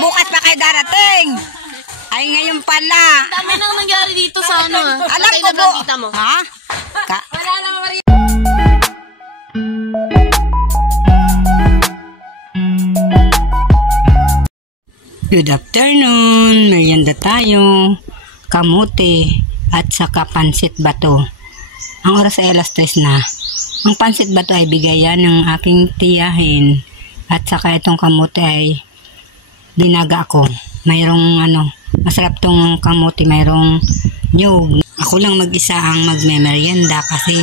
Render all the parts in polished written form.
bukas pa kayo darating. Ay, ngayon pala. Dami nang nangyari dito sa ano. Alam ko po. Ha? Wala naman Maria. Good afternoon. Merienda tayo. Kamote at saka pansit bato. Ang oras ay alas 3 na. Ang pansit bato ay bigayan ng aking tiyahin. At saka itong kamote ay dinaga ko. Mayroong masarap tong kamote, mayroong nyug. Ako lang mag-isa ang magme-merienda kasi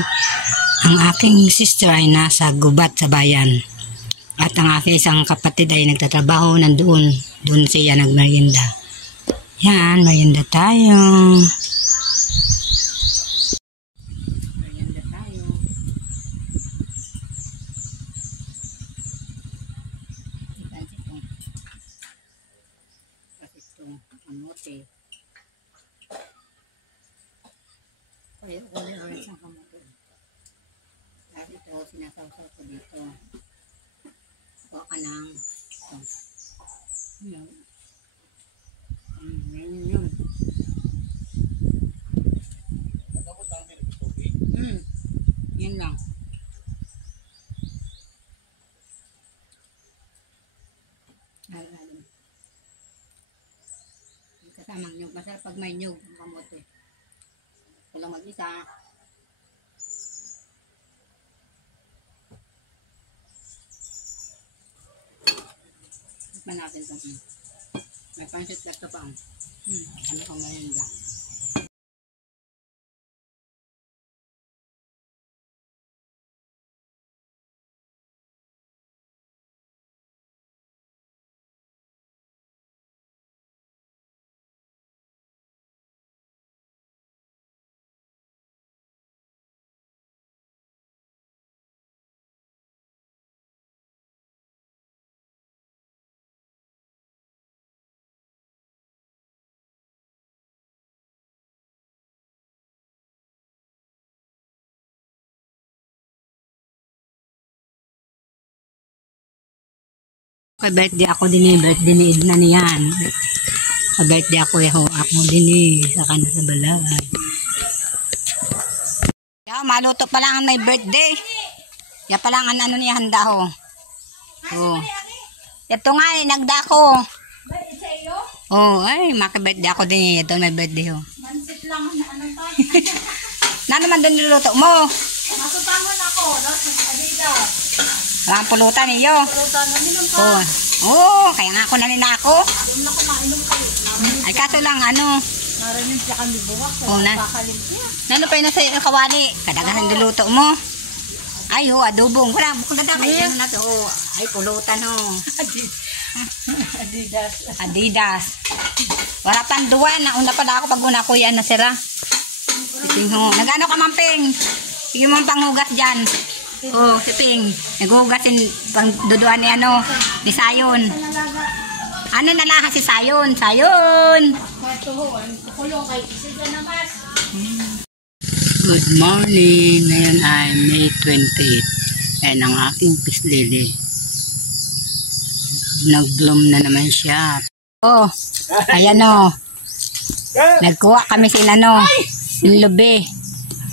ang aking sister ay nasa gubat sa bayan. At ang aking isang kapatid ay nagtatrabaho nandoon. Doon siya nagmerienda. Yan, merienda tayo. Merienda tayo. Kasi itong kamote. Kaya orange ang kamote. Dahil ito, sinasawsaw ko dito. Kuha ka ng yun. Yan lang. Kasamang nyug. Masarap pag may nyug ang kamote. Ito lang mag-isa. Tikman natin ito. May pansit lang ito pa. Ano pang merienda. Kay birthday ako din birthday ni Edna niyan. Sa birthday ako din sa kanya sa balay. Maluto pa lang ang may birthday. Yan pa lang ang ano niya handa ho. Ito nga nagda ko. Ay maka-birthday ako din. Ito may birthday ho. Mansit lang anong pa. Na naman doon niluto mo? Masutangon ako, no? Sa Adidas. Walang pulutan niyo. Pulutan namin ng pa. Kaya nga ako na ako. Doon na kumainom kayo. Ay kaso lang Narinig siya kami buwak. Kakalim siya. Nano pa yun na sa'yo kawali. Kadagasan niluto mo. Ay adobong. Wala, bukong nadakay. Ano na to? Ay pulutan ho. Adidas. Wala pang duwa. Nauna pa na ako pag una ko yan na sira. Nagano ka mamping? Sige mo panghugas dyan. Si Ping. Naghugasin pang duduan ni Sayon. Ano nalaha si Sayon? Good morning. Ngayon ay May 28. Ayan ang aking pislili. Nag-bloom na naman siya. Ayan nagkuha kami lubi.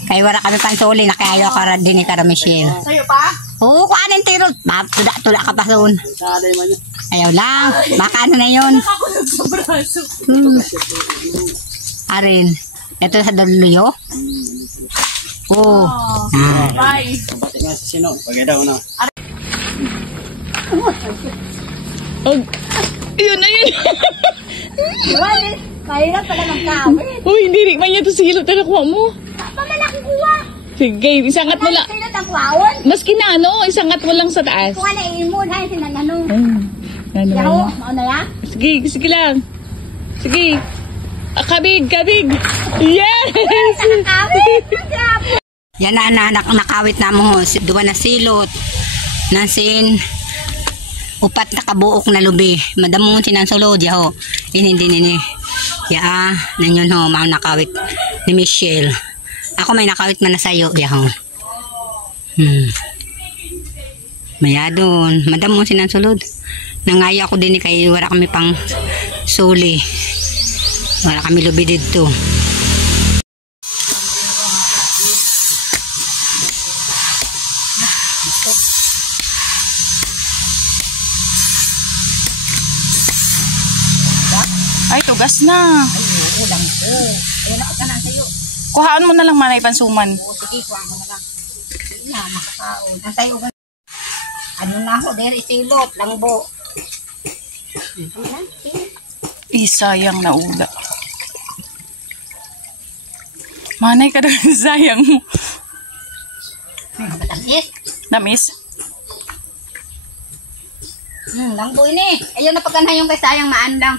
Kaya wala kami pansuli na kaya ayaw ka din ni Michelle. Sa'yo pa? Oo, kuhanin tiro. Tula ka pa soon. Ayaw lang. Baka na yun. Ako nagsobraso. Arin. Ito sa Doluyo. Bye. Sino? Pagay daw na. Yun. Kaya pala ng kawit. Uy, hindi rin man niya ito silot na nakuha mo. Pamalaki kuha. Sige, isangat mo lang. Silot ang kuhaon. Maski na isangat mo lang sa taas. Kuha na imod. Ay, sinanano. Yaho, mauna ya? Sige lang. Sige. Kabig. Yes! Nakawit. Yan na nakawit na mo. Duwa na silot. Nasin. Upat na kabuok na lubi. Madamong sinansulod yaho. Hindi. Nanyon mga nakawit ni Michelle. Ako may nakawit man na sayo yaho. Maya doon. Madamong sinansulod. Nangaya ko din kay wala kami pang suli. Wala kami lubi dito. Ay, tugas na. Ay, ulang ko. Ayun ako tanan sa'yo. Kuhaan mo na lang manay pansuman. Oo, sige, kuha ko na lang. Sige na, makakaon. Nasa'yo ba? Ano na ako, dere silot, langbo. Sayang na ula. Manay ka doon, sayang mo. Matamis. Namis? Langbo ini. Ayun na pagkana yung kay sayang maandang.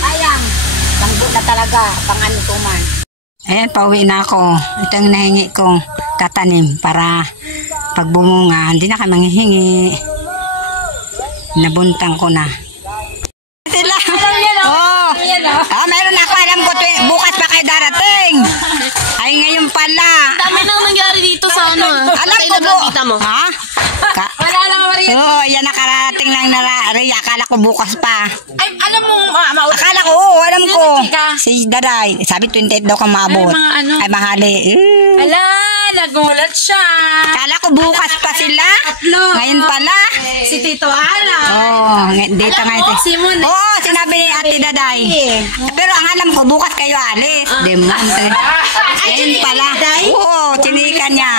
Sayang. Langbo na talaga, pang-ano tuman. Ayan, pauwi na ako. Ito yung nahingi kong tatanim para pag bumunga, hindi na kami manghihingi. Nabuntang ko na. Sila. Oh. Meron ako. Alam ko, bukas pa kayo darating. Ay, ngayon pala. Dami nang nangyari dito sa ano. Alam ko po. Mo. Ha? Wala lang, Maria. Oo, yan nakarating lang na Ray. Akala ko bukas pa. Ay, alam mo, Akala ko, oo, alam ko. chika? Si Daday, sabi 28 daw kang maabot. Ay, mga ano? Ay, mahali. Ala, nagulat siya. Akala ko bukas pa sila. Ngayon pala. Si Tito Ana. Oo, dito Alam ngayon. mo, Simon, Oo, sinabi ni Ate Daday. Pero ang alam ko, bukas kayo alis. Demante. Ngayon pala. Oo, chinika niya.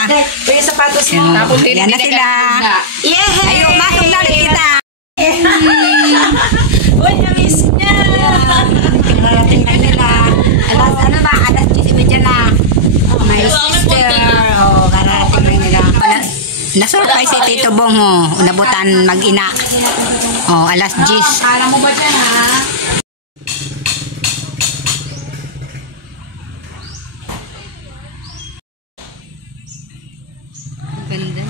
May sapatos mo. Yan na sila. Yeah! Ayun, masok na rin kita. Uy, na-miss niya. Marating na nila. Ano ba? Alas 10 na. My sister. Oh, karating na nila. Nasurprise si Tito Bong, oh. Nabutan mag-ina. Oh, alas 10. Kala mo ba dyan, ha? Ganda.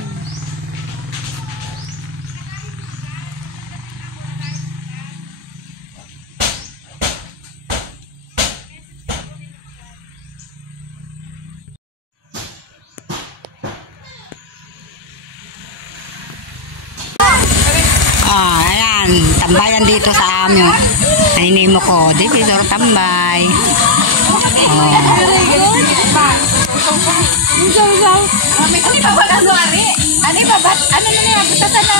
Ayan, tambayan dito sa amin. Naninimo ko, Divisor tambay. Ano ba ba? Ano na? Butasan na.